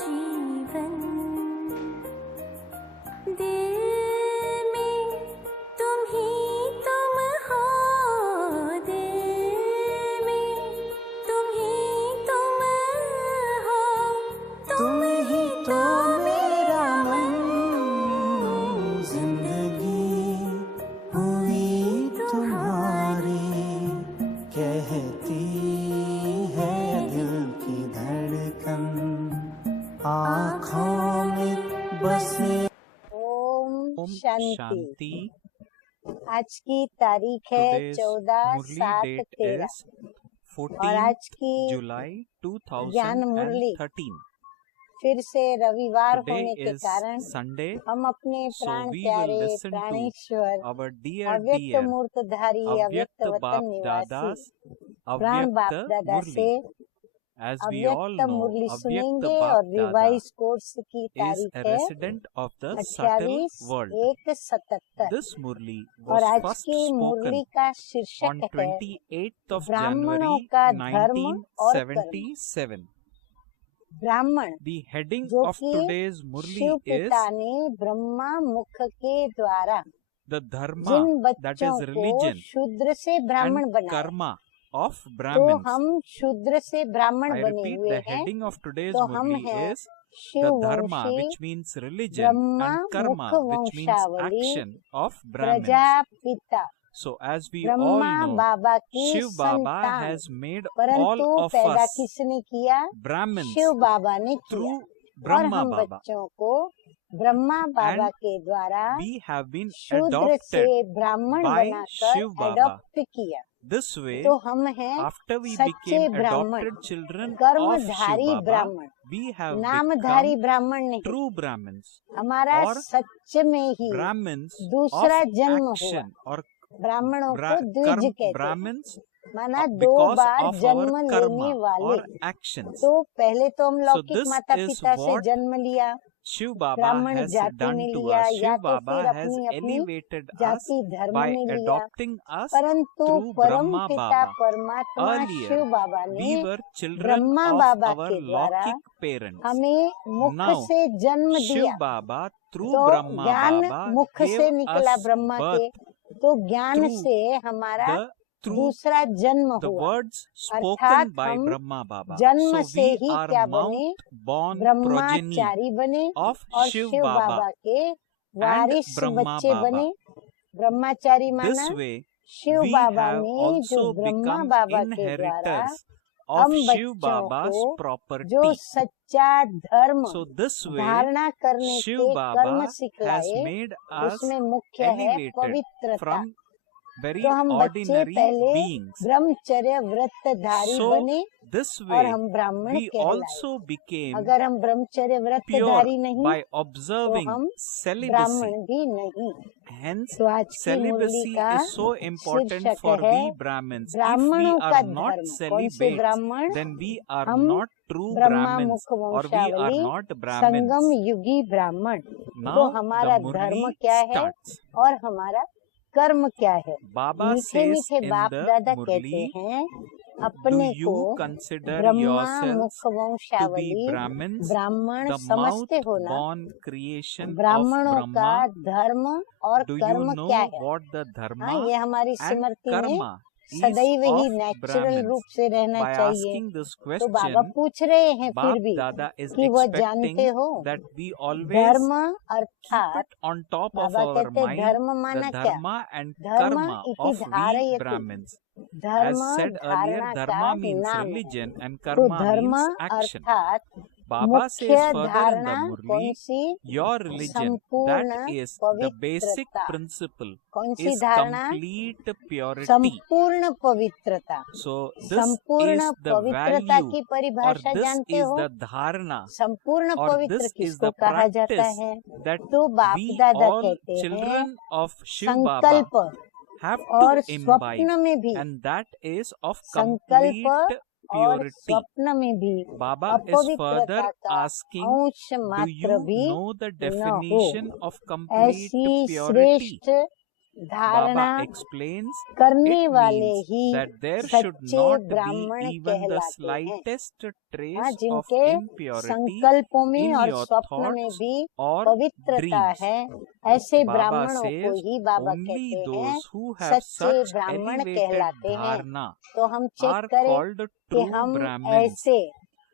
जीवन दिल में तुम ही तुम हो, दिल में तुम ही तुम हो, तुम ही तो मेरा मन, जिंदगी हुई तुम्हारी, कहती है दिल की धड़कन, आँखों में बसे। ओम शांति। आज की तारीख है Today's 14/7/13 और आज की July ज्ञान मुरली 2013. फिर से रविवार Today होने के is कारण Sunday, हम अपने so प्राण we will प्यारे listen to प्राणेश्वर our dear अव्यक्त मूर्तधारी अव्यक्त Avyakt वतन Bap निवासी Dadas प्राण बाप Avyakt दादा से Murli. As we all अव्यक्त know, मुरली Avyakt सुनेंगे Bap और Dada रिवाइज कोर्स की is तारीख a है resident of the subtle 28 world. 1/77 This Murli और was आज first की मुरली spoken का on शीर्षक है 28th of ब्राह्मणों January का धर्म और कर्म। 1977. ब्राह्मण The heading जो of कि today's Murli शिव is पिता ने ब्रह्मा मुख के द्वारा the dharma, जिन that बच्चों is को religion, शूद्र से ब्राह्मण and बनाया, karma of तो Brahmins. हम शूद्र से ब्राह्मण I बने repeat, हुए the हैं, heading of today's तो हम Murli हैं is the Shiv dharma, Banshi which means religion, Brahma and karma, मुख which means वंशावली action of Brahmins. Prajapita So as we all Brahma know, बाबा की Shiv Baba संतान, has made परंतु all of पैदा us किसने किया? Brahmins शिव बाबा ने किया through और Brahma हम Baba. बच्चों को ब्रह्मा बाबा And के द्वारा We have been शूद्र से adopted ब्राह्मण by बनाकर Shiv Baba. एडॉप्ट किया। This way, तो हम हैं after we सच्चे became ब्राह्मण, adopted children of कर्मधारी Shiv Baba, ब्राह्मण, we have नामधारी become ब्राह्मण नहीं, true Brahmins हमारा और सच में ही Brahmins दूसरा of जन्म हुआ। action और ब्राह्मणों को द्विज कहते हैं, Brahmins माना दो because बार of जन्म our लेने karma वाले। or actions. तो पहले तो हम लौकिक this माता is पिता से what जन्म लिया, Shiv Baba ब्राह्मण has जाति done में to लिया, us. या Shiv तो Baba फिर has अपनी अपनी elevated us जाति धर्म by में लिया, adopting us परंतु through परम Brahma पिता Baba. परमात्मा Earlier, शिव बाबा we ने were children Brahma of Baba our के द्वारा Lokik parents. हमें मुख Now, से जन्म Shiv दिया, Baba through तो Brahma ज्ञान Baba मुख gave से निकला us ब्रह्मा के, birth तो ज्ञान through से हमारा through दूसरा जन्म the हुआ, words अर्थात spoken by हम Brahma Baba. जन्म So से we ही are क्या बने? mount born progeny ब्रह्माचारी बने of और Shiv शिव बाबा Baba के and वारिस Brahma बच्चे Baba. बने। ब्रह्माचारी This माना way, Shiv we Baba have ने जो also ब्रह्मा become बाबा के द्वारा inheritors of हम Shiv बच्चों Baba's को property. जो सच्चा धर्म So this way, धारणा करने Shiv के कर्म Baba has सिखलाए, made us उसमें मुख्य है elevated पवित्रता। from very तो हम बच्चे ordinary पहले beings. ब्रह्मचर्य व्रतधारी So बने this और way, हम ब्राह्मण we कहलाए। also became अगर हम ब्रह्मचर्य pure व्रतधारी नहीं by तो observing हम celibacy. ब्राह्मण भी नहीं। Hence, तो आज की मुरली celibacy का is so important शीर्षक for है we Brahmins. If we ब्राह्मणों का are not धर्म। कौन से celibates, ब्राह्मण? then we are हम not true ब्रह्मा Brahmins मुख or we are वंशावली not संगम Brahmins. युगी ब्राह्मण। तो Now हमारा the धर्म Murli क्या है starts. और हमारा कर्म क्या है? Baba मीठे says मीठे in बाप the दादा Murli, कहते हैं do अपने you को consider ब्रह्मा yourselves मुख to be वंशावली Brahmins, ब्राह्मण the समझते हो ना? mouth-born creation of ब्राह्मणों का Brahma? धर्म और Do you कर्म know क्या है? what the हाँ, dharma ये हमारी and स्मृति में karma is सदैव ही of नेचुरल Brahmins? रूप से रहना By चाहिए। asking this तो बाबा question, पूछ रहे हैं फिर Bap भी Dada is कि वो expecting जानते हो that we always धर्म keep अर्थात it on top of Baba our कहते mind, धर्म the माना क्या? dharma and धर्म karma इति of we धारयति। Brahmins. As धर्म said earlier, धारणा का dharma means नाम है। religion and तो karma धर्म means action. अर्थात Baba मुख्य says further in धारणा the कौन Murli, सी? your religion, संपूर्ण that is the basic पवित्रता। principle, कौन सी is धारणा? complete purity. संपूर्ण पवित्रता। So this संपूर्ण is the पवित्रता value की or परिभाषा this जानते is हो? the dharana संपूर्ण or पवित्र this is किसको the कहा जाता practice है? that तो बाप we दादा all कहते हैं children of Shiv Baba संकल्प have और to imbibe, स्वप्न में भी, and that is of संकल्प complete और purity. स्वप्न में भी Baba is अपवित्रता further का asking, अंश do मात्र you भी know the न हो। definition of complete ऐसी purity? श्रेष्ठ धारणा Baba explains करने it वाले means he that there should सच्चे not ब्राह्मण be even the कहलाते हैं। slightest trace of जिनके impurity संकल्पों में in और your स्वप्न में thoughts भी or पवित्रता dreams. है, ऐसे Baba ब्राह्मणों को says ही बाबा only कहते हैं those who have सच्चे such ब्राह्मण elevated कहलाते हैं। dharana तो हम चेक are करें called कि true हम Brahmins. ऐसे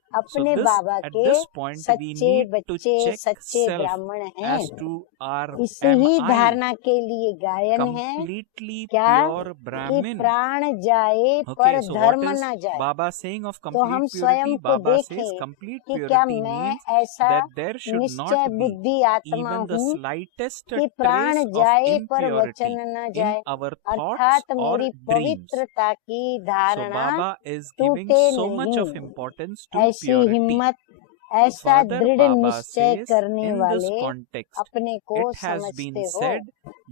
So अपने this, बाबा at के this point we सच्चे need to बच्चे check सच्चे self ब्राह्मण हैं। as to इस am ही I धारणा के लिए गायन है completely क्या pure कि Brahmin? प्राण जाए Okay, पर so what धर्म is न जाए। Baba saying of तो हम complete स्वयं purity? को Baba says देखें complete कि क्या purity मैं means ऐसा that there should निश्चय not be बुद्धि आत्मा even the हूँ slightest कि प्राण trace of जाए पर impurity वचन न in जाए, our thoughts अर्थात or मेरी dreams. पवित्रता की So धारणा Baba is giving टूटे so much of नहीं। importance to ऐसी purity. हिम्मत, ऐसा Further, दृढ़ Baba निश्चय says करने in this वाले context, अपने को it has been समझते हो said,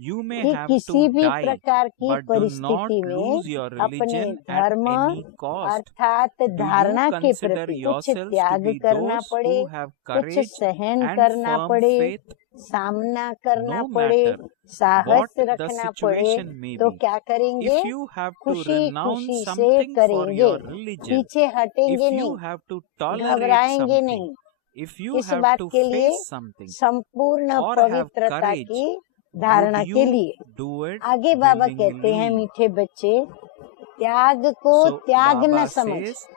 you may कि have किसी to भी die, प्रकार की but do not परिस्थिति में lose your अपने religion at धर्म any cost. अर्थात Do you धारणा के consider प्रति कुछ yourselves to त्याग be करना those पड़े, who have कुछ courage सहन and करना firm पड़े, faith? सामना करना No पड़े, matter साहस what the रखना पड़े, situation may तो be, क्या करेंगे? if you have to खुशी renounce खुशी से something for करेंगे, your religion, पीछे if हटेंगे you नहीं, have to tolerate घबराएंगे something, नहीं। if you किस have बात to के लिए? face something संपूर्ण or have पवित्रता courage, की धारणा would के you लिए। do it आगे बाबा कहते हैं willingly? मीठे बच्चे, त्याग को So त्याग न Baba समझ। says,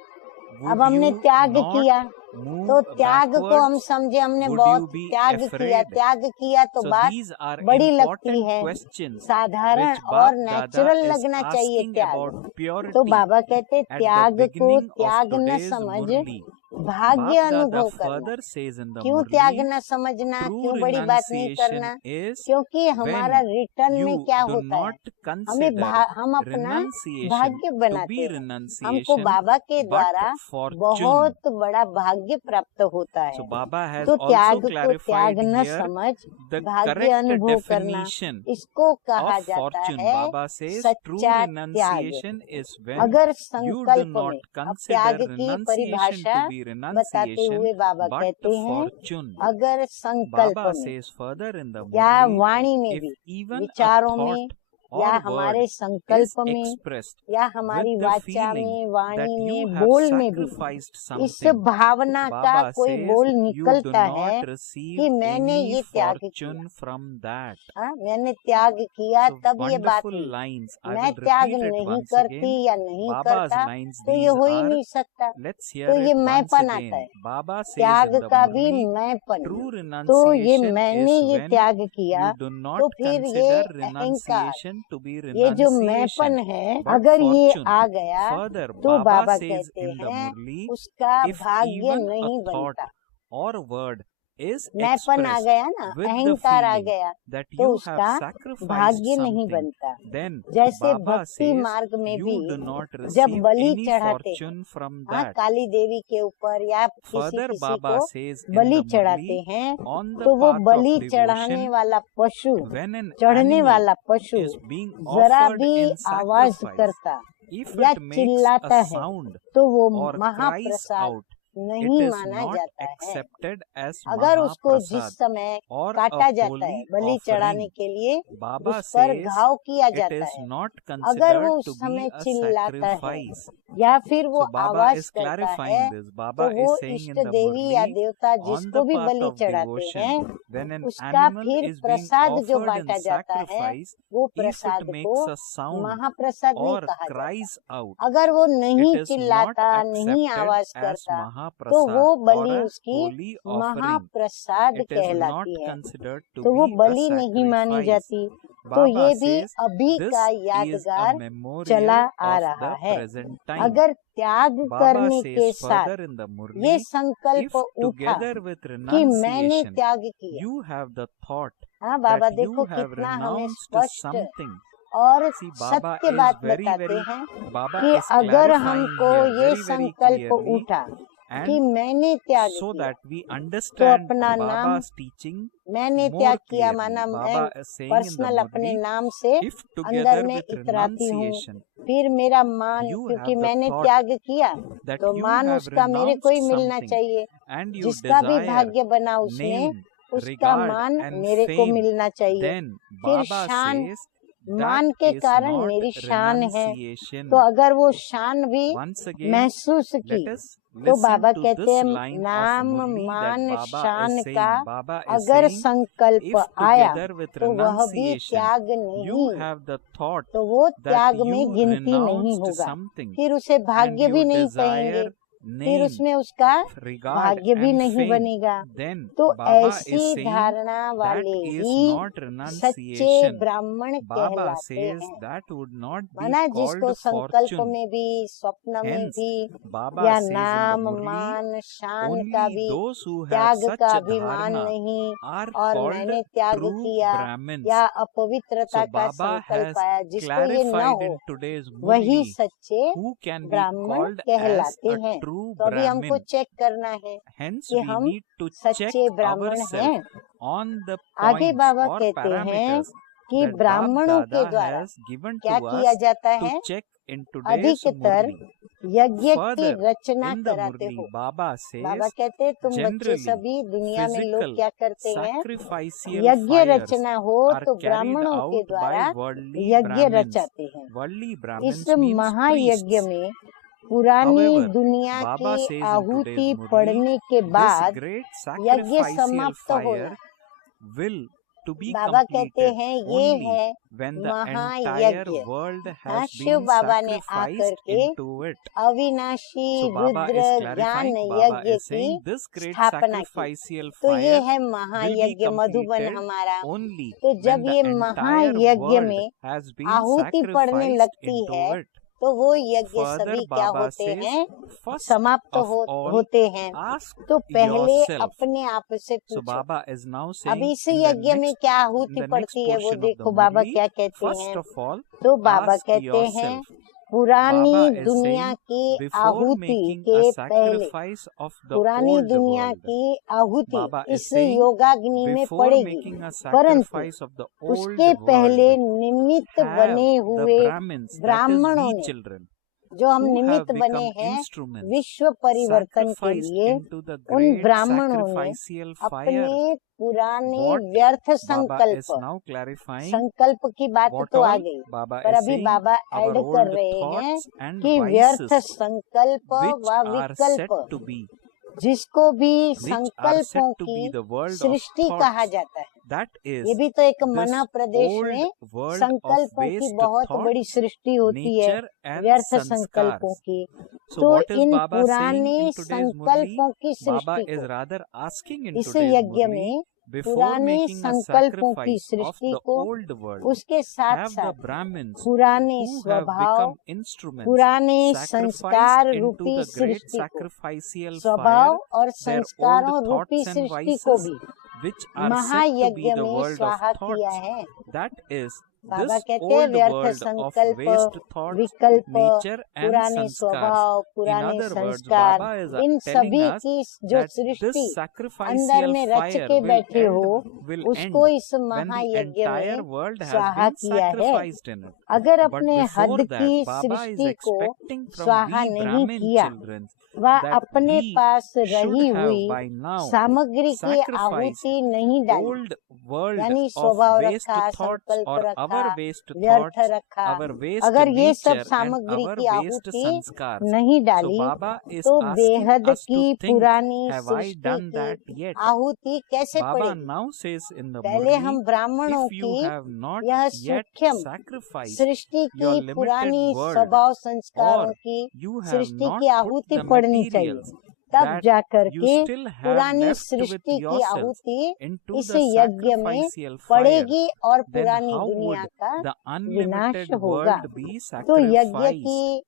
अब would हमने you त्याग not किया move तो त्याग को हम backwards? समझे हमने Would बहुत you be त्याग किया, afraid? त्याग किया तो So बात these are बड़ी लगती important है, questions साधारण which और Bap Dada नेचुरल is लगना चाहिए asking त्याग। about तो purity बाबा कहते at the त्याग को beginning of त्याग न today's समझ, Murli. भाग्य Bap Dada अनुभव करना। further says in the क्यों त्याग Murli, न समझना, true क्यों बड़ी बात नहीं renunciation करना? is क्योंकि हमारा when रिटर्न में you क्या do होता है, not consider हम अपना renunciation भाग्य to बनाते be हैं। हमको renunciation बाबा के but द्वारा fortune. बहुत बड़ा भाग्य प्राप्त होता है। So Baba has तो त्याग also को clarified त्याग न here समझ, the भाग्य correct अनुभव करना, definition इसको कहा of जाता fortune. है Baba says true सच्चा त्याग। renunciation is when अगर you do संकल्प not में, अब consider त्याग की renunciation परिभाषा to be बताते renunciation हुए बाबा but कहते हैं, fortune. अगर संकल्प Baba में says further in the या Murli, वाणी में if भी, even a विचारों में thought या or हमारे word संकल्प is में expressed या हमारी with the वाचा feeling में, that वाणी you में, have बोल में भी sacrificed इस something, भावना का Baba कोई says बोल you do निकलता है not receive कि मैंने any ये त्याग किया, fortune from that. मैंने त्याग किया, So तब ये बात wonderful हुई। lines. I मैं will त्याग repeat it नहीं once करती again. या नहीं Baba's करता lines तो ये these हो ही are. नहीं सकता, Let's hear तो ये it once मैंपन आता again. है। Baba says त्याग in the का भी Murli, मैंपन, true तो ये renunciation मैंने is ये when त्याग किया, you do not तो फिर ये consider अहंकार, renunciation to be ये जो मैंपन renunciation है, but अगर ये fortune. आ गया Further, तो Baba बाबा says कहते in the हैं Murli, उसका if भाग्य even नहीं a thought बनता। or word is मैंपन uh expressed गया ना, with the अहंकार आ feeling गया, that तो you उसका have sacrificed भाग्य नहीं something, बनता। then जैसे Baba भक्ति says मार्ग में you भी do not जब receive बलि any चढ़ाते हैं, fortune from हाँ, that. काली देवी के ऊपर या किसी Further, किसी Baba को says in बलि the चढ़ाते Murli, हैं, on the तो वो path बलि of चढ़ाने devotion, वाला पशु, when an चढ़ने animal वाला पशु is being जरा offered भी in आवाज sacrifice, करता if या it makes चिल्लाता a है sound तो वो or cries महाप्रसाद out, it नहीं is माना not जाता है। accepted as अगर उसको जिस Mahaprasad समय or काटा a जाता है holy बलि चढ़ाने offering. के लिए, Baba उस पर says घाव किया it जाता is है, not अगर वो considered उस to be समय a चिल्लाता है sacrifice. या फिर वो So Baba आवाज is करता clarifying है, this. तो Baba वो is saying इष्ट in the देवी या Murli, देवता on जिसको the भी path बलि of चढ़ाते हैं, devotion, when an उसका animal फिर is being प्रसाद जो offered in बांटा जाता है, sacrifice, वो if it प्रसाद को makes a sound महाप्रसाद नहीं or कहा जाता। cries out, अगर वो नहीं it is not चिल्लाता, नहीं accepted आवाज as करता, तो Mahaprasad वो or बलि a उसकी holy offering. महाप्रसाद It is not कहलाती है, considered to तो वो be a बलि नहीं मानी sacrifice. जाती। तो Baba ये भी says अभी this का is a यादगार memorial चला आ of रहा the है। present time. अगर त्याग Baba करने के says साथ further in the ये Murli, संकल्प if उठा together with कि मैंने renunciation त्याग किया, you have the thought हाँ बाबा that देखो you have कितना हमें renounced स्पष्ट something. और See, Baba सत्य is बात very, बताते very, हैं Baba कि is अगर clarifying हमको here ये very, very संकल्प clearly, उठा कि and मैंने त्याग so किया, that we तो understand अपना नाम Baba's teaching मैंने more त्याग किया clearly. माना मैं Baba is saying in the personal अपने Murli, नाम से if अंदर together में with इतराती हूँ, renunciation फिर मेरा मान, you क्योंकि have the मैंने thought त्याग किया that तो you मान have उसका मेरे को ही renounced मिलना something चाहिए, and you जिसका भी desire भाग्य बना उसने name, उसका regard मान and मेरे को fame, मिलना चाहिए। then फिर Baba शान says मान के is कारण not मेरी शान है। renunciation. तो अगर वो शान भी Once again, महसूस की let us तो listen बाबा to कहते this हैं line of नाम Murli that मान Baba शान is saying. का Baba is अगर saying, संकल्प if आया together with तो वह भी renunciation, त्याग you नहीं, have the thought तो वो that त्याग में you गिनती नहीं renounced होगा, something फिर उसे and भाग्य भी you नहीं कहेंगे, desire फिर name, उसमें उसका regard भाग्य भी and नहीं fame, बनेगा। then तो Baba is ऐसी saying धारणा that वाले is ही not सच्चे renunciation. ब्राह्मण Baba कहलाते says हैं। that would not be माना जिसको called संकल्प fortune. में भी, स्वप्न में Hence, भी, Baba या says in the नाम Murli, मान शान का only भी those who have त्याग such का a अभिमान dharana नहीं are और called मैंने त्याग true किया Brahmins. या अपवित्रता So का Baba संकल्प has आया, जिसको ये न clarified हो in today's वही Murli सच्चे who can be ब्राह्मण called as कहलाते a हैं। true तो अभी हमको Brahmin. चेक करना है Hence कि we हम need to check सच्चे ब्राह्मण हैं। ourselves on the आगे points बाबा or कहते हैं parameters कि that Bab ब्राह्मणों के Dada द्वारा has given क्या to किया us जाता to है, check in today's अधिकतर Murli. यज्ञ की Further, रचना in the कराते Murli, हो। Baba बाबा says कहते हैं तुम बच्चे generally सभी दुनिया में लोग physical क्या करते हैं, sacrificial यज्ञ fires रचना हो are तो carried ब्राह्मणों के out द्वारा by worldly यज्ञ Brahmins. रचाते हैं। Worldly इस Brahmins means महायज्ञ priests. में पुरानी However, दुनिया Baba की says in आहुति today's Murli, पड़ने के this बाद great यज्ञ sacrificial समाप्त fire होना, will to be बाबा कहते completed हैं ये only है when the entire महायज्ञ। world हाँ, has शिव been बाबा ने आकर sacrificed के into it. अविनाशी So Baba रुद्र is ज्ञान clarifying, Baba यज्ञ is saying की this great स्थापना की। sacrificial तो ये fire है will be महायज्ञ मधुबन completed हमारा। only तो when जब the ये entire महायज्ञ world में has been आहुति पड़ने sacrificed लगती into है it. तो वो यज्ञ Further, सभी क्या Baba होते says, हैं, first समाप्त of all, होते हैं। ask तो पहले yourself. अपने आप से So पूछो। Baba is now अब saying इस in the यज्ञ में next क्या in आहुति the next पड़ती है वो portion of the देखो बाबा Murli, क्या कहते first हैं। of all, तो बाबा ask कहते हैं yourself. पुरानी Baba is दुनिया saying, की before आहुति making के a पहले sacrifice of the पुरानी old दुनिया world, की आहुति Baba is इस saying, योगाग्नि में before पड़ेगी, making a परंतु sacrifice of the old उसके पहले world, निमित्त have बने the हुए Brahmins, that is ब्राह्मणों we ने, children, जो हम who have निमित्त बने become हैं instruments, विश्व परिवर्तन के sacrificed लिए, into the उन great ब्राह्मणों ने sacrificial fire. अपने पुराने What व्यर्थ Baba संकल्प, is now clarifying, संकल्प की बात what तो आ all गई, Baba पर is अभी saying, Baba our add old कर रहे हैं thoughts and कि व्यर्थ vices संकल्प which व are set विकल्प, to be, जिसको भी which are set संकल्पों to be की the world of सृष्टि कहा thoughts. जाता है। That is ये भी तो एक this मना प्रदेश old में world of संकल्पों की waste बहुत बड़ी thoughts, सृष्टि होती है, nature and व्यर्थ संकल्पों sanskars. की। So तो what is in Baba saying पुराने in today's Murli? संकल्पों की Baba सृष्टि is को, rather asking in इस today's यज्ञ Murli, में before पुराने making a संकल्पों की sacrifice of सृष्टि the को, old world, उसके साथ have the साथ Brahmins पुराने who have स्वभाव, become instruments, पुराने sacrificed संस्कार into रूपी the great सृष्टि को, sacrificial स्वभाव fire, और their संस्कारों old रूपी thoughts and सृष्टि को vices, भी which are said to महायज्ञ be the में world of स्वाहा किया thoughts. है। That is बाबा this कहते हैं old व्यर्थ world of संकल्प, waste thoughts, विकल्प, nature and पुराने sanskars. स्वभाव, In पुराने other words, संस्कार, Baba is इन telling सभी us की जो that सृष्टि this अंदर sacrificial में रच fire के will बैठे हो, will उसको end इस when the महायज्ञ entire में world has स्वाहा been किया है। sacrificed in it. अगर But अपने before हद that, की Baba is सृष्टि को expecting from स्वाहा we नहीं Brahmin किया children व that अपने we पास should रही have हुई by now सामग्री की sacrificed आहुति नहीं डाली, old world यानी of स्वभाव waste रखा, thoughts संकल्प or रखा, our waste व्यर्थ thoughts, रखा। our waste अगर ये सब nature and सामग्री our की waste आहुति sanskars. नहीं So डाली Baba is तो asking बेहद us की to think, पुरानी have I Srishti done that की yet? आहुति कैसे Baba पड़ेगी। now says in the पहले Murli, हम ब्राह्मणों if you की have not यह yet सूक्ष्म sacrificed सृष्टि your की limited पुरानी world, स्वभाव संस्कारों or की you have सृष्टि not की put आहुति the पड़नी चाहिए, materials तब that जाकर you के still have पुरानी left with सृष्टि की yourself आहुति into इस the यज्ञ में sacrificial fire, पड़ेगी और then पुरानी how दुनिया would का the विनाश unlimited होगा। world be तो यज्ञ sacrificed? की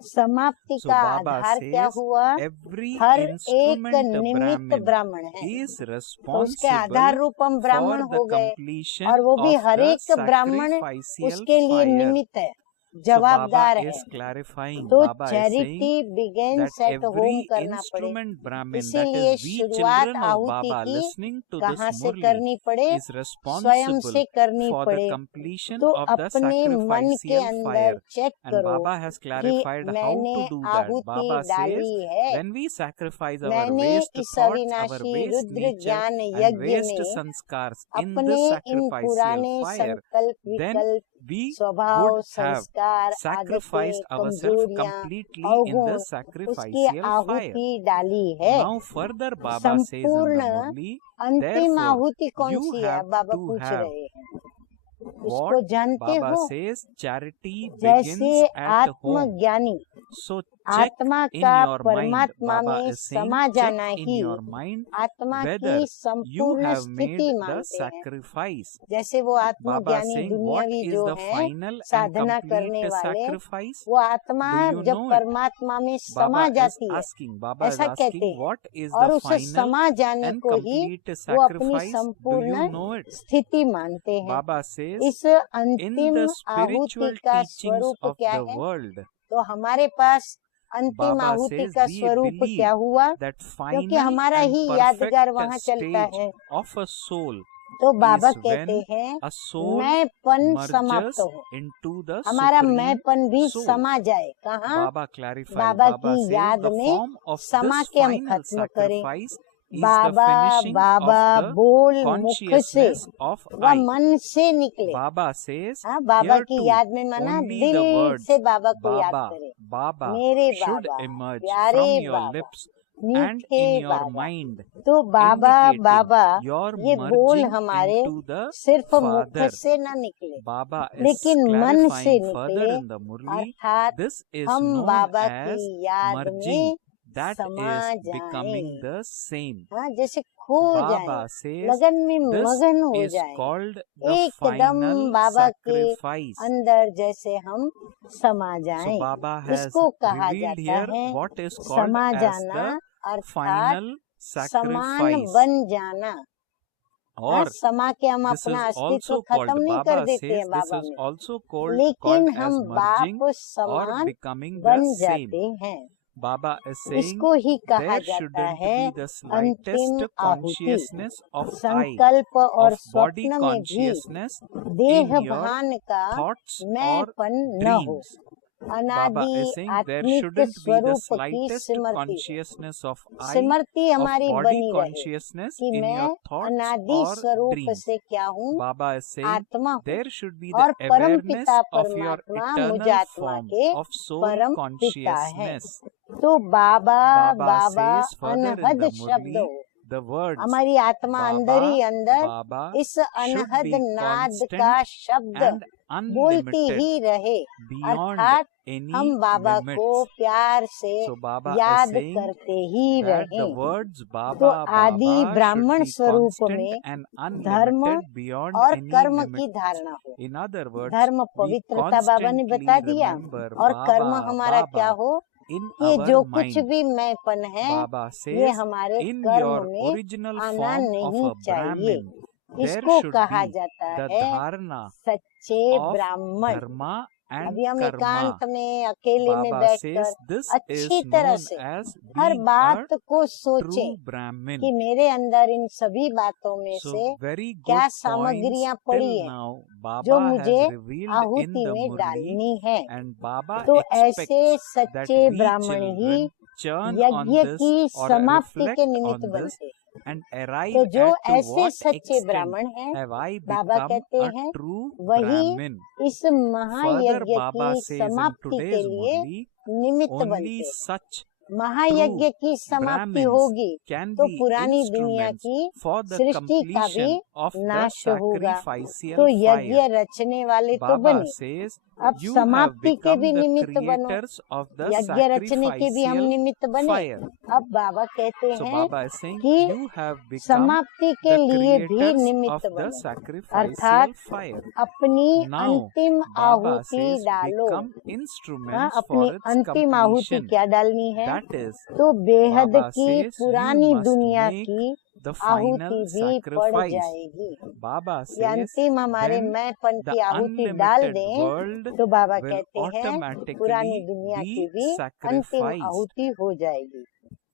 समाप्ति So का Baba आधार क्या says हुआ, every हर एक instrument निमित्त Brahmin ब्राह्मण है, is तो उसके आधार responsible रूप हम ब्राह्मण for the हो गए, completion और वो भी of हर the एक ब्राह्मण sacrificial उसके लिए fire. निमित्त है, So जवाबदार Baba है। is clarifying, तो Baba is charity saying begins that at home every करना पड़े, instrument Brahmin, that इसीलिए is we शुरुआत children of आहुति Baba की listening to this कहाँ से Murli, करनी पड़े, is स्वयं responsible से करनी for the पड़े। completion तो of the अपने मन के sacrificial अंदर fire. चेक And करो Baba has कि clarified how मैंने to do that. आहुति Baba says, डाली है, when we sacrifice our मैंने waste इस thoughts, our अविनाशी waste रुद्र nature ज्ञान and यज्ञ waste में sanskars in अपने this इन sacrificial पुराने fire, संकल्प then विकल्प we स्वभाव, would have संस्कार, आदतें, sacrificed ourselves कमजोरियां, completely in the अवगुण उसकी sacrificial fire. आहुति डाली है। Now further Baba says in the संपूर्ण Murli, अंतिम therefore आहुति कौन you सी है? have बाबा to पूछ have रहे हैं। what उसको जानते Baba हो? says, charity जैसे begins at home. आत्मज्ञानी So check आत्मा in का your mind. परमात्मा Baba में is saying, समा जाना check in he your mind आत्मा whether की you संपूर्ण have made स्थिति the मानते हैं। sacrifice. जैसे वो Baba आत्मज्ञानी saying, what दुनियावी is जो the है final and साधना करने complete वाले, sacrifice? वो आत्मा Do you जब know it? परमात्मा में समा Baba is जाती है asking, Baba is ऐसा कहते asking, हैं, what is और the उस final समा जाने and को ही complete वो अपनी sacrifice? Do संपूर्ण you know it? स्थिति मानते हैं। Baba says, इस in अंतिम the आहुति spiritual का teachings स्वरूप of क्या the है? world, तो हमारे पास अंतिम Baba आहुति says का we स्वरूप believe क्या हुआ? that क्योंकि final हमारा and ही यादगार perfect वहाँ चलता stage है। of a soul तो बाबा is कहते when हैं a soul मैंपन समाप्त merges हो, into the हमारा supreme मैंपन भी soul. समा जाए। कहाँ? Baba clarifies, बाबा Baba की says याद the में form of समा this के हम final खत्म करें। sacrifice is the Baba finishing Baba of the बोल मुख से consciousness of व I. मन से निकले। Baba says, हाँ, बाबा here की too, याद में माना only दिल the words से बाबा को याद Baba, करे। Baba मेरे should बाबा, emerge प्यारे from your Baba, lips and मीठे in your बाबा। mind, तो बाबा indicating बाबा your ये बोल merging हमारे into the सिर्फ मुख Father. से न निकले, Baba is लेकिन मन से clarifying further निकले, in the Murli, अर्थात this is हम known बाबा as की याद merging, में that समा is becoming जाएं। the same. हाँ, जैसे खो Baba जाएं, says लगन में this मगन हो is जाएं, called the एकदम final बाबा के sacrifice. अंदर जैसे हम समा So जाएं। Baba has इसको कहा revealed जाता here है what is called समा as जाना, the अर्थात final समान sacrifice. बन जाना। हाँ, Or समा के हम this is अपना अस्तित्व also called, खत्म नहीं कर Baba देते says हैं this बाबा is में, also called लेकिन as हम merging बाप or समान becoming बन the same. जाते हैं। Baba is saying इसको ही कहा there जाता shouldn't है be the slightest अंतिम आहुति। consciousness of I, संकल्प और of body स्वप्न में भी consciousness देह in your भान का thoughts or मैंपन न हो। dreams. Baba अनादि is saying there आत्मिक shouldn't be the स्वरूप की slightest स्मृति हो। consciousness of I, Smriti of हमारी body बनी रहे consciousness कि in मैं your thoughts अनादि or स्वरूप dreams. से क्या हूँ? Baba is saying आत्मा हूँ, there should be और the परम awareness पिता of your परमात्मा मुझ eternal आत्मा form के of soul परम पिता है। consciousness. तो बाबा Baba Baba says further in अनहद the शब्द Murli, हो। the words हमारी आत्मा अंदर ही Baba, अंदर Baba इस should अनहद be नाद constant का शब्द and बोलती unlimited, ही रहे, beyond अर्थात any हम बाबा limits. को प्यार से So Baba is याद saying करते ही that the रहें। words तो Baba, आदि Baba should ब्राह्मण be स्वरूप constant में and धर्म unlimited beyond और any कर्म की limits. धारणा हो। In other words, धर्म we पवित्रता बाबा ने constantly बता दिया, remember और कर्म Baba, हमारा क्या Baba हो in कि our जो कुछ mind. भी मैंपन है Baba ये says हमारे in कर्म your में original आना form of नहीं a चाहिए। Brahmin, there इसको should कहा be जाता the है dharana सच्चे of ब्राह्मण। dharma and अभी हम karma. एकांत में अकेले में Baba says बैठकर this अच्छी is तरह known से as हर being a बात को true सोचें Brahmin. कि मेरे अंदर इन सभी बातों में So से very क्या good points सामग्रियां पड़ी till हैं now जो Baba मुझे has revealed in आहुति the में Murli, डालनी है। and Baba तो expects ऐसे that सच्चे we ब्राह्मण ही children churn on यज्ञ this की or समाप्ति reflect के निमित्त on this बनते। and arrive तो जो at to ऐसे what सच्चे extent ब्राह्मण हैं, have I बाबा become कहते a हैं true वही Brahmin. इस Further महायज्ञ Baba की says in समाप्ति के today's लिए Murli, निमित्त only बनते। such महायज्ञ की समाप्ति Brahmins होगी can तो be पुरानी दुनिया instruments की for the सृष्टि का भी completion of the नाश होगा। sacrificial तो यज्ञ fire. रचने वाले तो Baba बने, says अब you have समाप्ति के become भी the निमित्त बनो। creators of the यज्ञ रचने के भी हम sacrificial निमित्त बने। fire. अब बाबा कहते So हैं Baba is saying कि you have become समाप्ति के the लिए भी creators of निमित्त the बनो, sacrificial अर्थात fire. अपनी Now अंतिम Baba आहुति says डालो। become हाँ, instruments अपनी for its अंतिम आहुति completion. क्या डालनी है? That is, तो बेहद Baba की says पुरानी you must दुनिया make की the आहुति final भी पड़ sacrifice. जाएगी। Baba ये says अंतिम हमारे then मैंपन the की आहुति डाल unlimited दें world तो बाबा will कहते हैं automatically पुरानी दुनिया की be भी अंतिम sacrificed. आहुति हो जाएगी।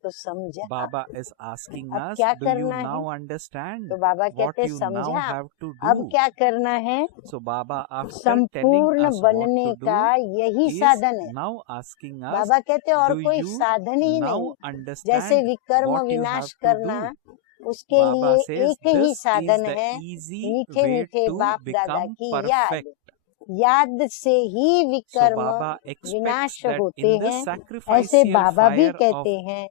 तो समझा? Baba is asking अब us, क्या do you करना है? now understand तो बाबा what कहते you now समझा, have to अब do? क्या करना है? So Baba, after telling संपूर्ण us what बनने to का do, यही is साधन है। now asking us, बाबा कहते और do कोई you साधन ही now नहीं। जैसे understand विकर्म what you विनाश have to करना, do? उसके Baba लिए says एक ही this is साधन the है, easy मीठे way मीठे to बाप दादा become की याद। perfect. याद से ही So विकर्म Baba expects विनाश that होते in the हैं। ऐसे sacrificial बाबा भी fire कहते of हैं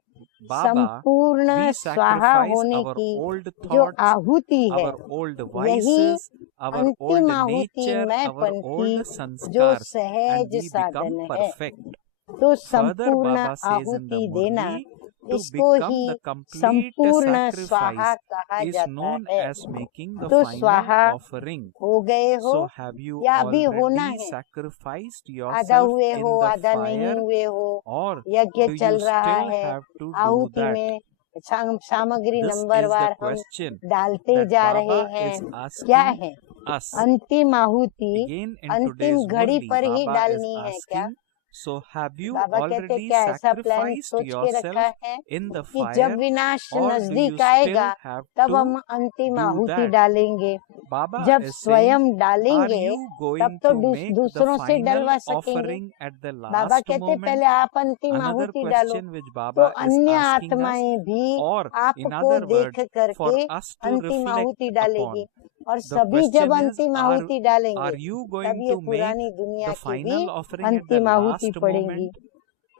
Baba, संपूर्ण we स्वाहा sacrifice होने our की old जो thoughts, आहुति है, our old यही vices, our old अंतिम आहुति nature, our मैंपन की old जो sanskars, and सहज we become साधन है। perfect. तो Further, संपूर्ण Baba says in the आहुति देना, Murli, to इसको become ही the complete संपूर्ण sacrifice स्वाहा कहा is जाता known है। as making the तो final स्वाहा offering. हो गए हो So have you या अभी होना already है, sacrificed आधा yourself हुए in हो the आधा नहीं fire, हुए हो, or यज्ञ do चल you रहा still है, have to do आहुति that? में सामग्री This नंबर is the वार हम question डालते that जा रहे Baba हैं। is क्या asking है us. अंतिम आहुति Again in अंतिम today's घड़ी Murli, पर ही Baba is डालनी है क्या? asking, so have you बाबा कहते already क्या ऐसा प्लान sacrificed सोच के रखा yourself है in the कि जब fire, विनाश or do you नजदीक still आएगा have तब हम to अंतिम do आहुति that? डालेंगे। Baba जब is saying, स्वयं are डालेंगे you तब going तो to make the दूसरों से final डलवा सकेंगे। offering at the Baba last कहते moment? पहले आप अंतिम Another आहुति डालो, question which तो Baba is अन्य asking us, आत्माएं भी or in आपको other देख words, for करके us to अंतिम reflect आहुति डालेगी। upon. और The सभी जब question is, अंतिम are आहुति डालेंगे are you तब going ये to make पुरानी दुनिया the की भी final offering at the अंतिम आहुति last पड़ेगी। moment?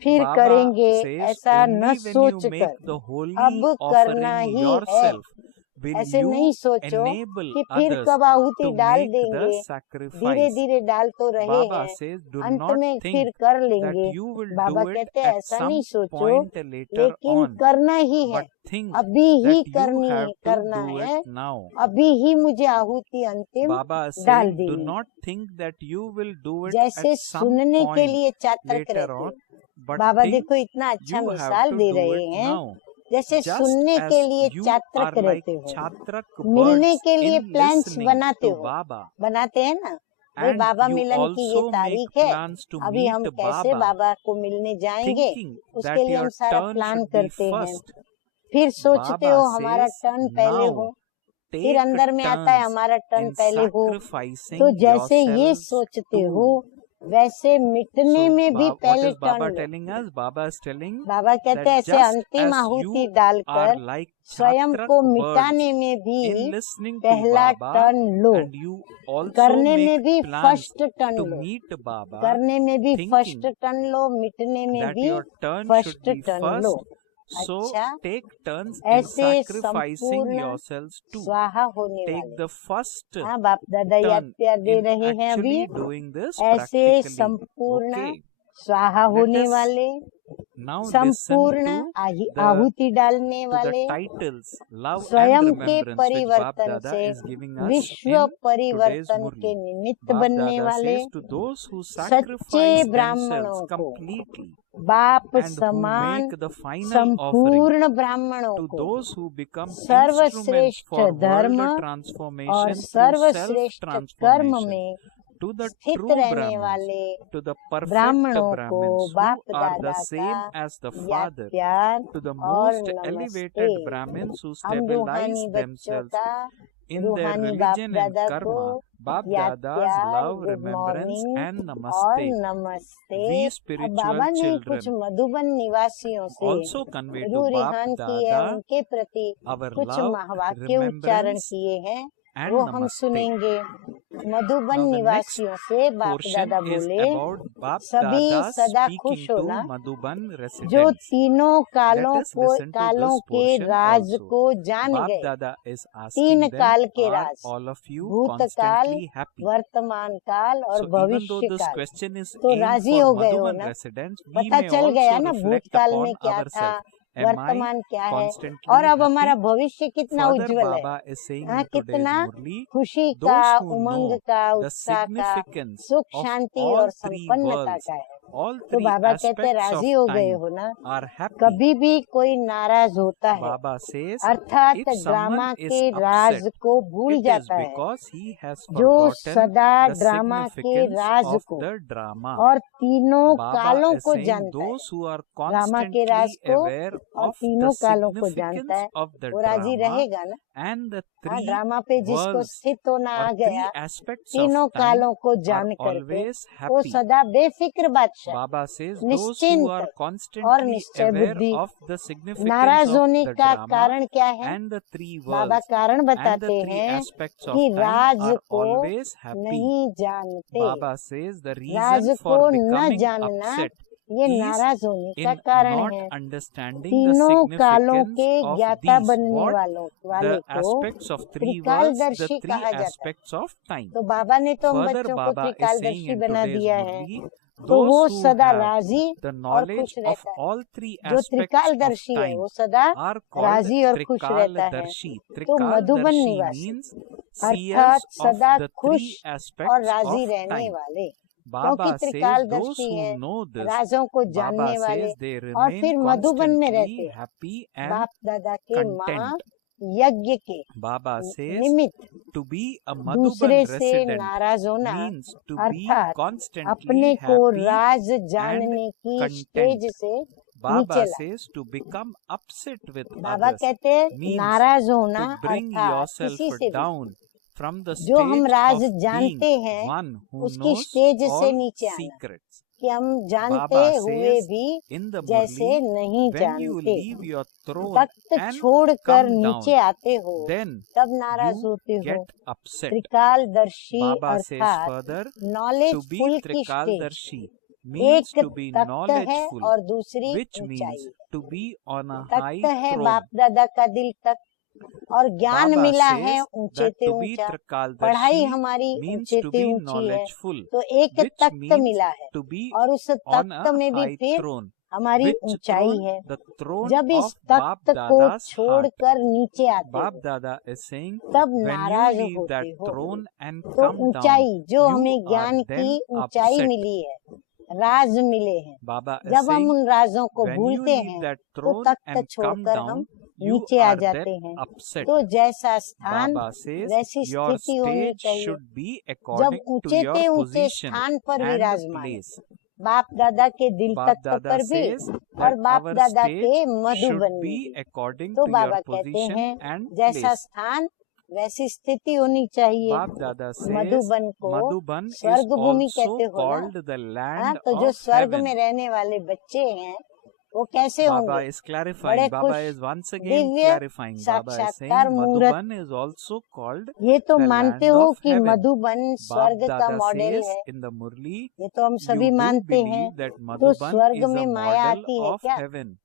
फिर Baba करेंगे says, ऐसा न only when you सोचकर, make the holy अब करना offering ही है। yourself will ऐसे नहीं you सोचो enable कि फिर others कब आहुति to डाल make the देंगे, धीरे sacrifice. धीरे डाल तो रहे Baba हैं, says, do अंत not में think फिर कर that लेंगे। you will Baba do it कहते at ऐसा some नहीं सोचो, point later लेकिन on, करना ही है, but think अभी ही that you have to करना do है, it now. अभी ही मुझे आहुति अंतिम Baba is डाल saying, do देनी। not think that you will do it जैसे at some सुनने के point लिए चातक later रहते on, हैं, but बाबा think देखो इतना अच्छा you have मिसाल to दे do रहे it हैं, now. जैसे Just सुनने as के लिए you चातक are like रहते हो, Chatrak मिलने birds के लिए in प्लान्स listening बनाते to हो, Baba, बनाते हैं ना भाई, and बाबा you मिलन की ये also make तारीख है, plans to अभी हम meet कैसे Baba, बाबा को मिलने जाएंगे, thinking उसके that लिए हम your सारा turn प्लान should be करते हैं। first. फिर सोचते Baba हो हमारा says, टर्न पहले हो, now फिर take अंदर में आता है turns हमारा टर्न in पहले हो। sacrificing तो जैसे ये yourselves सोचते too. हो वैसे मिटने So, में भी what पहले is Baba turn low. telling us? Baba is telling बाबा कहते that हैं ऐसे just अंतिम as आहुति you डालकर are like स्वयं Chatrak को birds मिटाने में in भी listening to पहला Baba, turn low, and you also करने में make भी plans first turn to low, meet Baba, करने में भी फर्स्ट thinking टर्न लो, मिटने में that भी your turn should first be turn low. first. So अच्छा, take turns in ऐसे sacrificing संपूर्ण yourselves too. स्वाहा होने Take वाले। the first हाँ बाप दादा याद turn प्यार दे in रहे हैं अभी, actually doing this ऐसे practically. संपूर्ण Okay. स्वाहा Let होने us वाले, now listen संपूर्ण to आहुति डालने the वाले, titles Love and स्वयं के Remembrance which Bab परिवर्तन Dada से is giving us विश्व in today's परिवर्तन के Murli. निमित्त Bab बनने Dada वाले says to those who सच्चे sacrifice ब्राह्मणों themselves को, completely बाप and who समान make the final offering, संपूर्ण ब्राह्मणों to को those who become instruments सर्वश्रेष्ठ for धर्म world और transformation through सर्वश्रेष्ठ कर्म self-transformation, में to the स्थित true रहने Brahmins, वाले to the perfect ब्राह्मणों को Brahmins बाप who are the दादा same का as the याद Father, प्यार to the और most नमस्ते। elevated Brahmins who हम stabilize रूहानी बच्चों themselves का in their रूहानी बाप religion and दादा को karma. Bab याद Dada's प्यार, love, good remembrance morning and और namaste. नमस्ते। We अब spiritual बाबा ने कुछ children मधुबन निवासियों से also convey to रूरिहान Bab किए, Dada उनके प्रति our कुछ love, महावाक्य उच्चारण remembrance किए हैं, and वो हम namaste. सुनेंगे। मधुबन Now the next निवासियों से बाप portion दादा is बोले, about Bab सभी Dada सदा speaking खुश to होना, Madhuban जो residents. तीनों कालों Let us को listen to कालों this के portion राज also. को जान Bab गए। Dada is तीन asking them, काल के are Raj, all of you भूतकाल, constantly happy? वर्तमान काल और So even though भविष्य this काल, question is तो aimed राजी for हो गए हो Madhuban ना, residents, we पता may चल गया also ना reflect भूतकाल upon में क्या था, ourselves. Am I वर्तमान क्या है, constantly और अब हमारा happy? भविष्य कितना Further, उज्जवल है। Baba is saying हाँ, in today's कितना Murli, खुशी का, those who उमंग know का, the उत्साह का, significance सुख of शांति all और three संपन्नता worlds, का है। all तो three बाबा कहते aspects राजी of हो गए time हो ना। are happy. कभी भी कोई नाराज होता है, Baba says, अर्थात if ड्रामा someone is के राज upset, को भूल it is जाता है, because he has जो forgotten सदा the ड्रामा के significance राज of को the drama. और तीनों Baba कालों is को saying जानता है, those who are ड्रामा के राज constantly को aware और of तीनों the कालों को जानता significance है, of the वो राजी drama रहेगा ना। and the हाँ, three ड्रामा पे जिसको worlds स्थित होना आ or three गया, aspects of तीनों time कालों को are जान करके always वो happy. सदा बेफिक्र बात निर्लक्ष्य, Baba says those who निश्चिंत are और constantly निश्चय aware बुद्धि। of the significance नाराज of होने the का drama कारण क्या है? and the three Baba worlds कारण and the बताते three हैं aspects of कि time राज are को always happy. नहीं जानते। Baba says the Raj reason को for न becoming जानना upset ये is नाराज होने का in कारण not है। understanding the तीनों कालों significance के of ज्ञाता these बनने what वाले the को aspects of three worlds, the त्रिकालदर्शी three कहा जाता है। aspects of time. तो बाबा ने तो हम Further, बच्चों को Baba is saying त्रिकालदर्शी in बना today's दिया है, Murli, तो वो those who सदा have राजी the और खुश knowledge of रहता है। all three जो aspects of त्रिकालदर्शी है time वो सदा are called राजी और खुश रहता है। Trikaladarshi. तो मधुबन Trikaladarshi निवासी means अर्थात seers of सदा the खुश three और aspects राजी of रहने time. वाले, क्योंकि Baba says those त्रिकालदर्शी है, who know this, राजों को Baba जानने वाले, says they और फिर remain मधुबन में रहते constantly हैं। happy and बाप दादा के माँ content. यज्ञ के Baba says निमित्त to be a दूसरे Madhuban से resident नाराज होना means to be अर्थात constantly अपने को happy राज and जानने की content. स्टेज से Baba नीचे ला। says to become upset with Baba others कहते हैं means नाराज होना to bring अर्थात yourself किसी से भी down from the जो हम stage राज of being जानते हैं one who उसकी knows स्टेज से all नीचे आना, secrets. कि हम जानते Baba हुए says भी in the जैसे Murli, नहीं when you जानते, leave your throne Takht and छोड़कर come नीचे down, आते हो then तब नाराज you होते हो। get upset. त्रिकालदर्शी Baba says अर्थात further, to knowledge be full की स्टेज Trikaldarshi means एक to be तख्त है knowledgeful, और दूसरी which ऊंचाई means है। to be on a high तख्त है throne. बाप दादा का दिल तक, और ज्ञान Baba मिला है says ऊंचे that ते to be ऊंचा, पढ़ाई Trikaldarshi हमारी means ऊंचे to ते be ऊंची है, knowledgeful, तो एक which तख्त means मिला है to be और उस on तख्त a में भी high फिर throne. हमारी Which ऊंचाई throne? है। The throne जब इस of Bap तख्त को Dada's heart. छोड़कर नीचे आते Bap हो Dada is saying, तब when you नाराज leave होते that हो। throne and तो come down, ऊंचाई जो you हमें are ज्ञान then की ऊंचाई upset. मिली है, राज मिले हैं, Baba is जब हम saying, उन राजों को when you भूलते leave हैं that तो throne तख्त and come छोड़कर हम down, you नीचे आ are जाते then हैं। upset. तो जैसा स्थान Baba says वैसी your स्थिति होनी stage चाहिए। should be जब according to ऊंचे your ते ऊंचे position स्थान पर and विराजमान है, place. बाप दादा के दिल Bap तख्त Dada पर भी says और that बाप our दादा stage के should मधुबन में be भी। according तो to बाबा your कहते position हैं and जैसा place. स्थान वैसी स्थिति होनी चाहिए। Bap Dada says मधुबन को Madhuban is स्वर्ग भूमि also कहते हो ना, called the हाँ, land तो जो of स्वर्ग heaven. में रहने वाले बच्चे हैं वो कैसे Baba होंगे? is clarifying. बड़े Baba खुश, is once again Divya, clarifying. Baba is saying साक्षात्कार मूर्त। Madhuban is also called ये तो the मानते land हो of कि heaven. मधुबन Bap स्वर्ग का Dada मॉडल says है, in the Murli, ये तो हम you सभी do मानते हैं। believe that तो Madhuban स्वर्ग is में a माया model आती है of क्या? heaven.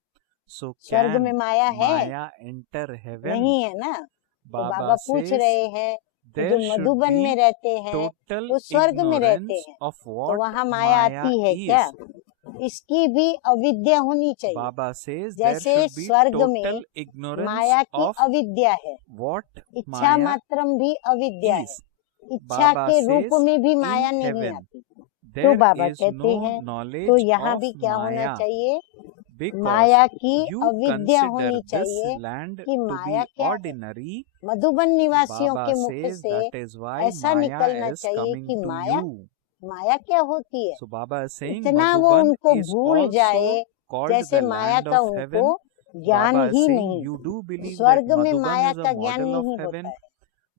So स्वर्ग में can माया है? Maya enter heaven? नहीं है ना। तो बाबा Baba पूछ says रहे हैं कि जो there should मधुबन में be रहते हैं total वो स्वर्ग में रहते ignorance हैं, of तो what वहाँ माया Maya आती है is. क्या? इसकी भी अविद्या होनी चाहिए। Baba says there जैसे should be स्वर्ग total में ignorance माया की of अविद्या है, what इच्छा Maya मात्रम भी अविद्या है, is. इच्छा Baba के says रूप में भी माया in नहीं heaven आती। तो there बाबा is कहते no हैं knowledge तो यहाँ of भी क्या होना Maya चाहिए? because माया की you अविद्या consider होनी this चाहिए land कि to माया be क्या है। ordinary. मधुबन निवासियों Baba के मुख says से that is why ऐसा Maya निकलना is चाहिए coming कि to माया you. माया क्या होती है। So Baba is saying इतना वो Madhuban उनको is भूल जाए also called जैसे the माया land का of उनको heaven. ज्ञान Baba is ही saying नहीं। you do believe that स्वर्ग में Madhuban माया is का a ज्ञान model of नहीं heaven. होता है।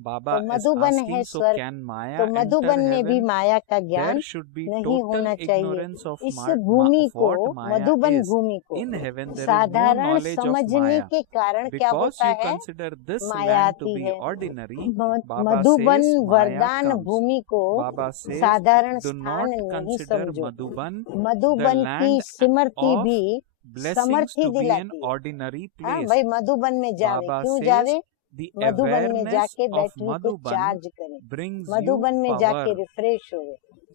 Baba तो is मधुबन है asking, so स्वर्ग, can Maya तो enter मधुबन में भी heaven? माया का ज्ञान There should be नहीं total होना चाहिए। ignorance of इस भूमि of को, what Maya मधुबन is. भूमि को In heaven there is no साधारण knowledge of समझने Maya. के कारण क्या Because होता you है? consider this Maya land to आती be है। ordinary, Baba Madhuban says Maya वरदान comes. भूमि को Baba says साधारण do स्थान not नहीं consider समझो। Madhuban मधुबन the की land सिमरती of भी blessings समर्थी to be an दिलाती है। ordinary हाँ place. भाई मधुबन में जावे, Baba क्यों says जावे? the मधुबन में awareness जाके of बैटरी को Madhuban चार्ज करें, brings you मधुबन में जाके power. रिफ्रेश हो,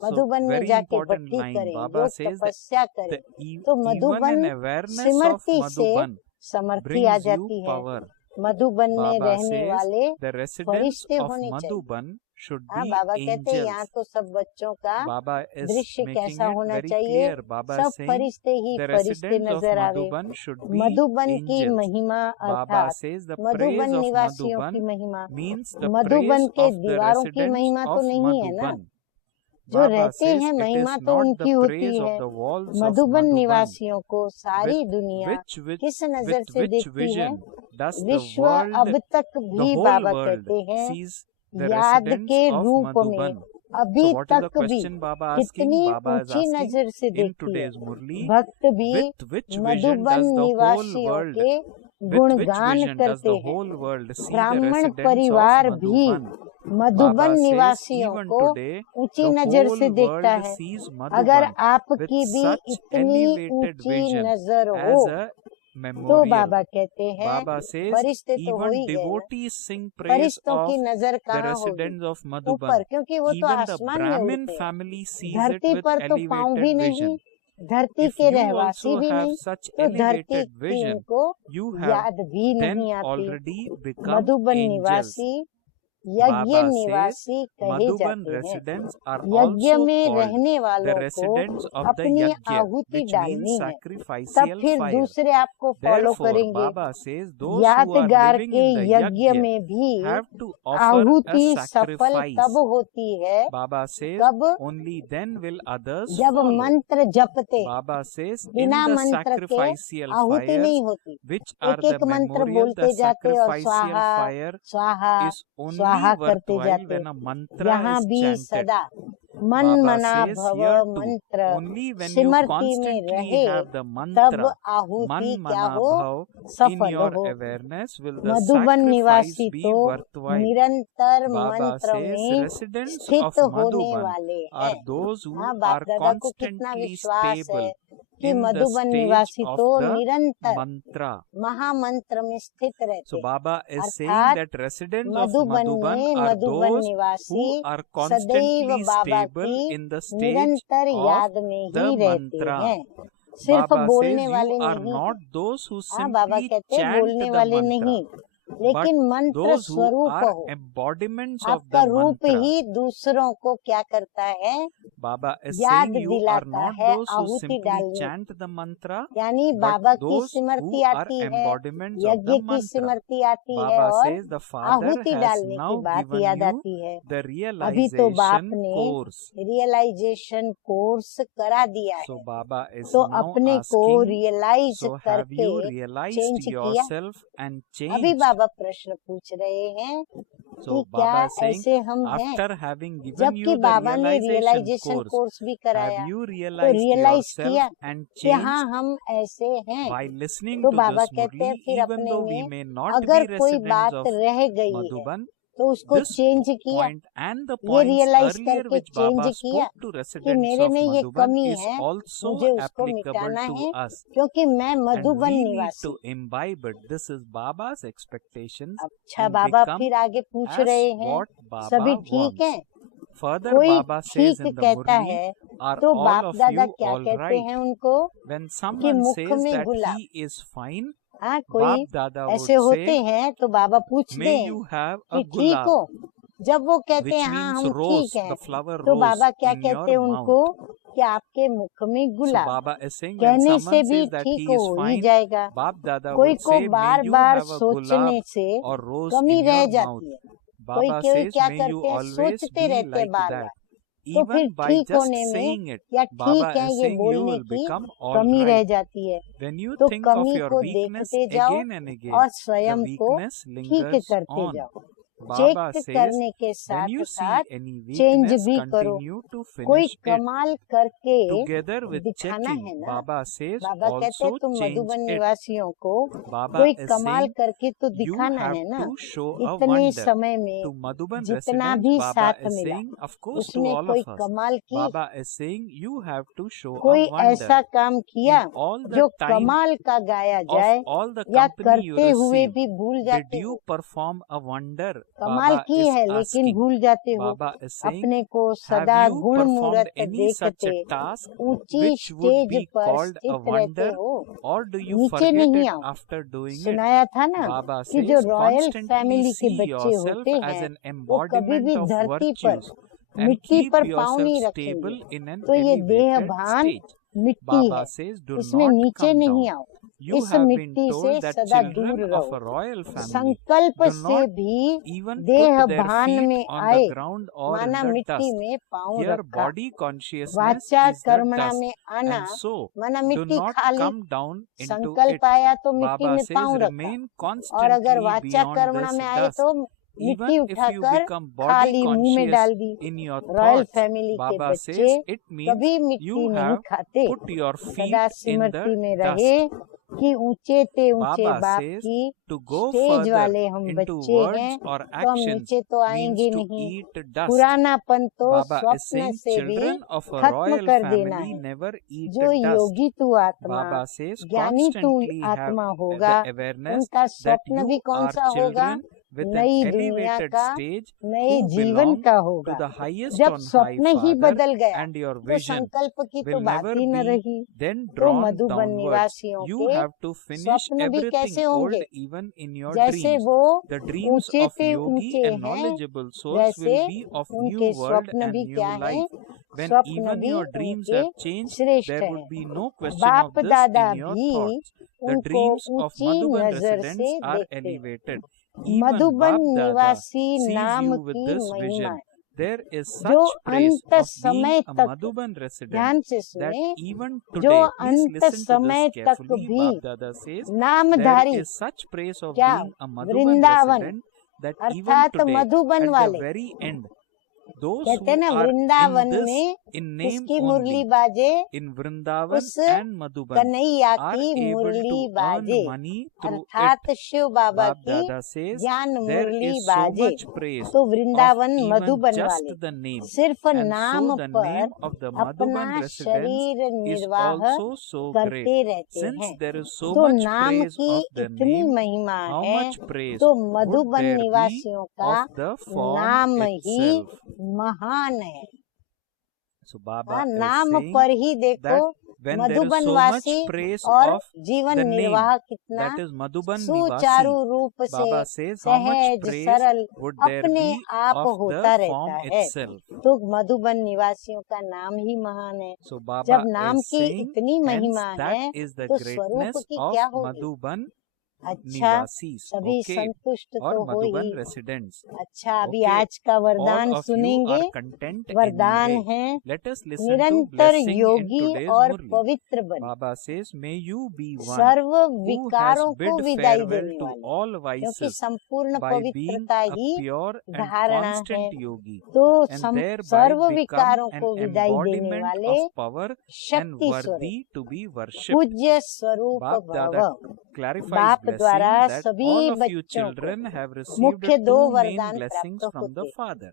So मधुबन में very जाके important भक्ति line. करें, Baba योग says that तपस्या करें, तो even Madhuban an awareness of सिमरती से Madhuban समर्थी आ brings you जाती है। power. मधुबन में Baba रहने says वाले the residents फरिश्ते of होने चाहिए। Madhuban should हाँ, be बाबा कहते हैं यहाँ angels. तो सब बच्चों का Baba is दृश्य making कैसा it होना very चाहिए? clear. Baba सब is saying फरिश्ते ही the फरिश्ते residents of नजर आवे। Madhuban should be मधुबन की angels. महिमा Baba अर्थात says the praise Madhuban of निवासियों की Madhuban महिमा, means the मधुबन praise के of the दीवारों की residents महिमा तो of नहीं है ना, Madhuban. जो Baba रहते says हैं it महिमा is तो not उनकी the होती praise है। of the walls of Madhuban Madhuban. निवासियों को सारी With दुनिया which किस नजर से which देखती है? vision does the विश्व अब world, तक the भी whole बाबा world कहते हैं sees the याद residents के of रूप में Madhuban? अभी So what is the तक भी question Baba asking? कितनी Baba is ऊंची asking नजर से in देखती है today's Murli, भक्त भी with which vision Madhuban does the whole निवासियों world, के with which गुणगान vision does करते the हैं। whole world see the ब्राह्मण residents of परिवार भी Madhuban? मधुबन Baba says निवासियों even को today ऊंची the नजर whole से देखता world है। sees अगर Madhuban आपकी with भी such इतनी elevated ऊंची vision नजर हो as a तो memorial. बाबा कहते हैं Baba says फरिश्ते तो हो even ही गए ना, devotees sing praise फरिश्तों of की नजर the कहाँ होगी? residents of ऊपर, Madhuban. क्योंकि वो तो Even the आसमान में Brahmin उड़ते हैं। family sees it धरती with पर तो पाँव भी elevated नहीं, vision. धरती If के you रहवासी also भी have नहीं, such तो धरती elevated की vision, उनको you have याद भी then नहीं आती। already become Madhuban angels. निवासी यज्ञ Baba says निवासी कहे Madhuban जाते हैं। residents are यज्ञ also में called रहने the वालों को residents of the अपनी yajna, आहुति which means डालनी है, तब sacrificial फिर fire. दूसरे आपको फॉलो Therefore, करेंगे। Baba says those who are यादगार living के in the यज्ञ yajna में भी have to offer a आहुति सफल sacrifice. कब होती है? Baba says कब? only then will others जब follow. मंत्र जपते, Baba says in बिना the मंत्र के sacrificial आहुति fires, नहीं होती। which are एक एक the मंत्र memorial, बोलते the जाते और sacrificial स्वाहा fire स्वाहा is only स्वाहा करते worthwhile जाते। when a mantra यहाँ is भी chanted. सदा मन Baba मना says भव here too, मंत्र only when you सिमरती में constantly रहे have the तब mantra आहुति man क्या mana हो? bhav in सफल your हो। awareness will the Madhuban sacrifice निवासी be तो worthwhile. निरंतर Baba मंत्र says में residents स्थित of होने Madhuban वाले are हैं। those who हाँ, are बाप दादा को कितना constantly विश्वास है stable कि in the मधुबन stage निवासी of तो the निरंतर mantra. महामंत्र में स्थित रहते So हैं। Baba is saying अर्थात that residents of Madhuban Madhuban में are मधुबन those निवासी who are सदैव constantly बाबा stable की in the stage निरंतर of याद में the ही रहते mantra. हैं, सिर्फ Baba बोलने says वाले you are नहीं। not those who हाँ, बाबा simply कहते हैं chant बोलने the वाले mantra, नहीं, but लेकिन मंत्र those who स्वरूप are हो। embodiments of आपका the रूप mantra. ही दूसरों को क्या करता है? Baba is याद saying you are दिलाता not है those who आहुति simply डालने chant the mantra, यानी but बाबा की those स्मृति who are आती है, embodiments of यज्ञ the की mantra. स्मृति आती है Baba और says the Father आहुति has डालने की now बात given याद you आती है। the अभी तो बाप realization ने course. रियलाइजेशन कोर्स करा दिया है, So Baba is तो now अपने को asking, रियलाइज so have करके you realized चेंज किया? yourself and अभी changed? बाबा प्रश्न पूछ रहे हैं So कि क्या Baba is saying, ऐसे हम हैं? after having given जबकि you the बाबा ने realization रियलाइजेशन course, कोर्स भी कराया, have you तो realized रियलाइज yourself किया and कि हाँ changed? हम ऐसे हैं। By listening तो to बाबा this कहते हैं Murli, फिर even अपने though we में may not अगर be कोई residents बात of रह गई है Madhuban, तो उसको this चेंज किया, point and the ये points रियलाइज earlier करके which Baba चेंज किया spoke to कि residents मेरे of में ये Madhuban कमी is है, also मुझे उसको applicable मिटाना to है, us. क्योंकि मैं And मधुबन we need निवासी। to imbibe it. This is Baba's expectations अच्छा, and बाबा become फिर आगे पूछ as रहे हैं what सभी Baba ठीक wants. है? Further, कोई Baba says ठीक in the कहता Murli, है are तो all बाप of दादा you क्या all कहते right? हैं उनको When कि someone मुख says में that gulab. he is fine, हाँ, कोई Bap Dada ऐसे would होते say, हैं तो बाबा पूछते may हैं you have कि a ठीक gulab, हो? जब वो कहते which हैं हाँ means हम rose, ठीक हैं, the flower तो rose बाबा क्या in कहते your हैं mouth. उनको कि आपके मुख में So gulab. Baba is saying when कहने से someone भी says that ठीक he is हो ही fine, जाएगा, Bap Dada कोई would को say, may bar you bar have a सोचने gulab से or rose कमी in रह your mouth. जाती है। कोई Baba कोई says, क्या may you करते हैं, always सोचते be रहते हैं like बार that. बार, तो फिर Even by ठीक just होने में saying it, या ठीक Baba है is ये saying you बोलने will की become all कमी रह right. जाती है। When you तो think of कमी your को weakness देखते जाओ again and again, और the स्वयं को weakness ठीक lingers करते on. जाओ। Baba चेक says, करने के when साथ you see साथ any चेंज weakness, भी करो। continue to कोई finish it. कमाल करके Together with दिखाना checking, है ना। Baba says बाबा कहते हैं also तुम change मधुबन it. निवासियों को Baba कोई is कमाल saying करके तो you दिखाना have है ना। to show a इतने wonder. समय में To Madhuban जितना residents, भी Baba साथ is मिला saying, of course to उसने all कोई of us, कमाल की, Baba is saying you have to show कोई a wonder. ऐसा काम किया In all the जो time कमाल का गाया of जाए all the या company you करते हुए receive, भी भूल did जाते you हो? perform a wonder? कमाल Baba की is है लेकिन asking. भूल जाते हो। Baba is saying, अपने को have सदा you गुण performed मूरत any such देखते a task ऊंची which would स्टेज be पर called a स्थित रहते wonder, हो? or do you नीचे forget नहीं it आओ। after doing it? सुनाया था ना Baba कि जो says रॉयल constantly फैमिली के see बच्चे yourself होते as हैं an वो कभी भी embodiment of धरती पर virtues and मिट्टी keep पर पाँव yourself नहीं stable रखेंगे। in an तो ये देह elevated भान state. मिट्टी Baba है, says, do इसमें not नीचे come नहीं down. आओ, You इस have been मिट्टी से told that सदा दूर children of रहो। a royal family संकल्प do से not भी even देह put their भान feet में on आए, the ground or in माना the मिट्टी dust. में पाँव Here रखा। body consciousness वाचा is the कर्मणा dust, में आना and so माना do मिट्टी not खा ली, come down into it. संकल्प आया तो मिट्टी Baba में says पाँव रखा, remain और अगर constantly वाचा beyond कर्मणा this में आए dust. तो मिट्टी Even if you उठाकर become body खाली मुंह में conscious डाल दी। in your royal thoughts, family के Baba बच्चे says it means कभी मिट्टी you नहीं have खाते, put your सदा feet in स्मृति में the रहे dust. कि ऊंचे ते ऊंचे Baba बाप says की to go स्टेज further वाले हम into बच्चे words हैं, or तो हम actions नीचे तो means आएंगे to नहीं। eat dust. पुरानापन तो Baba is स्वप्न saying से भी children of a खत्म royal कर देना family है। never eat जो dust. योगी तू आत्मा, Baba says ज्ञानी तू constantly have आत्मा होगा, the awareness उनका that स्वप्न भी you कौन are सा होगा? children with an नई दुनिया elevated का, stage नए who जीवन belong का to होगा। the highest जब on high स्वप्न ही Father, बदल गया and your तो vision संकल्प की तो will बात never ही न be रही। then तो drawn मधुबन downwards. निवासियों You के have to finish स्वप्न भी everything कैसे old होंगे? even in your जैसे dreams. वो The dreams ऊंचे of ते yogi ऊंचे and हैं, knowledgeable souls वैसे will be of new उनके world स्वप्न and भी new क्या हैं? life. When स्वप्न even भी your dreams उनके have changed, श्रेष्ठ there हैं। would be no question बाप of this दादा in your भी thoughts. The उनको dreams of ऊंची Madhuban नजर residents से are देखते हैं। elevated. Even Madhuban Bap Dada निवासी sees नाम you with की this महिमा vision. है, There is जो such praise अंत of being समय a तक, Madhuban resident ध्यान से that सुने, even जो today, please अंत listen to समय this तक carefully, भी Bap Dada says, there Namdhari is such praise of क्या being a Madhuban Vrindavan resident that even अर्थात today, मधुबन at the वाले very end, those कहते हैं who ना, are in वृंदावन this में in name किसकी मुरली only, बाजे? in Vrindavan उस and Madhuban, कन्हैया are की able मुरली to earn बाजे, money through it. अर्थात शिव बाबा Bap की Dada says ज्ञान there मुरली is so बाजे। much praise तो of Vrindavan even Madhuban just वाले the name, सिर्फ and नाम so the पर name of the अपना Madhuban residents शरीर is निर्वाह also so great. करते रहते Since हैं। there is so तो much नाम praise की of the इतनी name, महिमा how है, much praise तो would मधुबन there be निवासियों का of the form नाम ही itself? महान है। So Baba is नाम saying पर ही देखो that when there is Madhuban so much वासी praise और of जीवन the name, निर्वाह कितना that is Madhuban सुचारू Nivasi, रूप से Baba says how much सहज praise सरल would there अपने be आप of होता the रहता form है। itself. तो मधुबन निवासियों का नाम ही महान है। So Baba जब नाम is की saying, इतनी hence महिमा that है is the तो स्वरूप greatness की of क्या होगी? Madhuban अच्छा, Nivasis, सभी okay, संतुष्ट or तो हो Madhuban ही। residents. अच्छा, अभी Okay, आज का all वरदान of you सुनेंगे। are content वरदान anyway. है Let us listen to निरंतर blessing in योगी today's और Murli. पवित्र बने, Baba says, may you be one serve who has विकारों को bid विदाई farewell देने to वाले, all क्योंकि vices संपूर्ण by being पवित्रता a ही pure and धारणा है। constant yogi, तो and thereby सर्व become विकारों an को विदाई देने embodiment वाले of power and शक्ति worthy स्वरूप to be worshipped. पूज्य स्वरूप Bap भव। Dada clarifies बाप blessing द्वारा that सभी all of you बच्चों को children have received मुख्य दो two main वरदान blessings प्राप्त from the होते, Father.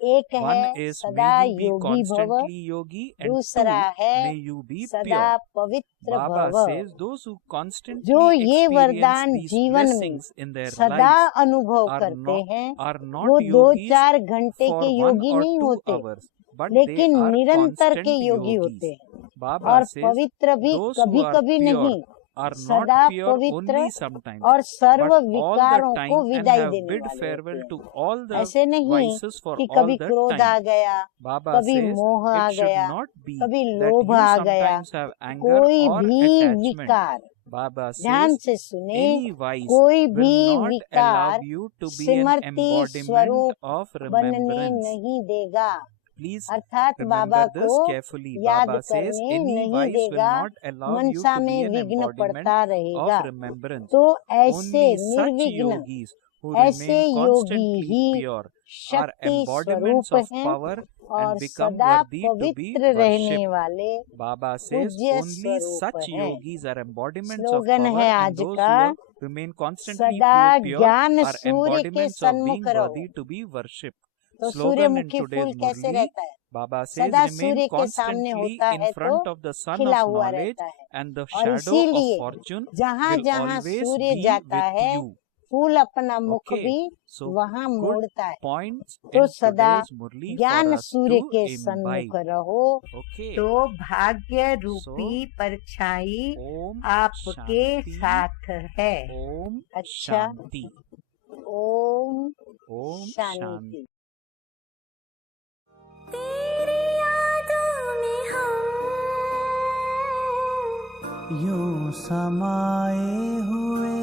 एक One है is सदा may you be योगी भव, constantly yogi, and दूसरा two है may you be सदा pure. पवित्र Baba भव। says those who constantly जो ये experience वरदान these जीवन में blessings in their सदा lives अनुभव are करते हैं, are वो not yogis 2-4 घंटे for के 1 योगी or नहीं 2 होते, hours, but they लेकिन are निरंतर के constant योगी yogis. होते हैं। Baba और says पवित्र भी those who कभी are कभी pure नहीं, are सदा not pure पवित्र only sometimes, और सर्व but all the विकारों time को and विदाई have देने bid वाले farewell होते to हैं। all the ऐसे नहीं vices for कि all कभी the क्रोध time. आ गया, Baba कभी says मोह आ it should गया, not be कभी that लोभ you आ गया, sometimes have anger कोई or भी attachment. विकार, Baba ध्यान says से सुने, any vice कोई will भी not allow विकार you to be an Smriti embodiment स्वरूप of बनने remembrance. नहीं देगा। Please अर्थात remember बाबा this को carefully. याद Baba says करने any नहीं vice will देगा, not allow you Mansa to be में an विघ्न embodiment पड़ता रहेगा। of remembrance. तो ऐसे Only such निर्विघ्न, yogis who ऐसे remain Yogi constantly he pure are शक्ति embodiments स्वरूप of हैं power और and become सदा worthy to be पवित्र रहने worshipped. वाले Baba says पूज्य only स्वरूप such हैं। yogis are embodiments of slogan power, है and आज those का, who remain constantly सदा pure ज्ञान are सूर्य के embodiments of being सन्मुख रहो। worthy to be worshipped. तो Slogan in सूर्यमुखी today's फूल कैसे Murli, रहता है? Baba says सदा remain सूर्य के सामने constantly होता in है front तो of the sun खिला of हुआ knowledge, रहता है, and the और shadow of इसीलिए fortune जहाँ will जहाँ always सूर्य be जाता with है, you. फूल अपना मुख Okay, भी so वहाँ good मोड़ता है। points तो in सदा today's Murli for ज्ञान us सूर्य to के imbibe. सन्मुख रहो, Okay. तो भाग्य रूपी परछाई Om आपके Shanti. साथ है। Om अच्छा, Shanti. ओम Om शांति। Shanti. तेरी यादों में हम यूं समाए हुए